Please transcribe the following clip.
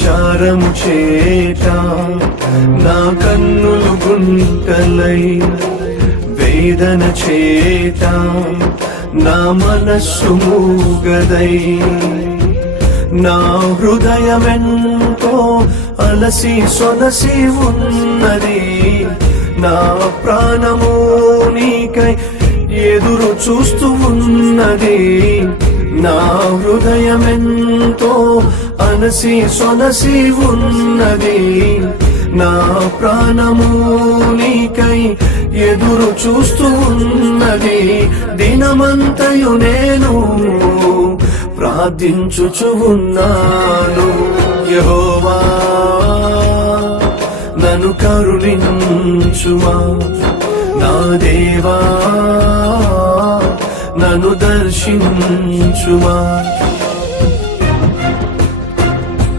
చారము చేట నా కన్నులు గుంటలై, వేదన చేత నా మనస్సు మూగదై, నా హృదయమెంతో అలసి సొలసి ఉన్నది, నా ప్రాణము నీకై ఎదురు చూస్తూ ఉన్నది, నా హృదయమెంతో అలసి సొలసి ఉన్నది, నా ప్రాణము నీకై ఎదురు చూస్తూ ఉన్నది. దినమంతయు నేను ప్రార్థించుచు ఉన్నాను, యెహోవా నన్ను కరుణించుమా, నా దేవా నన్ను దర్శించుమా.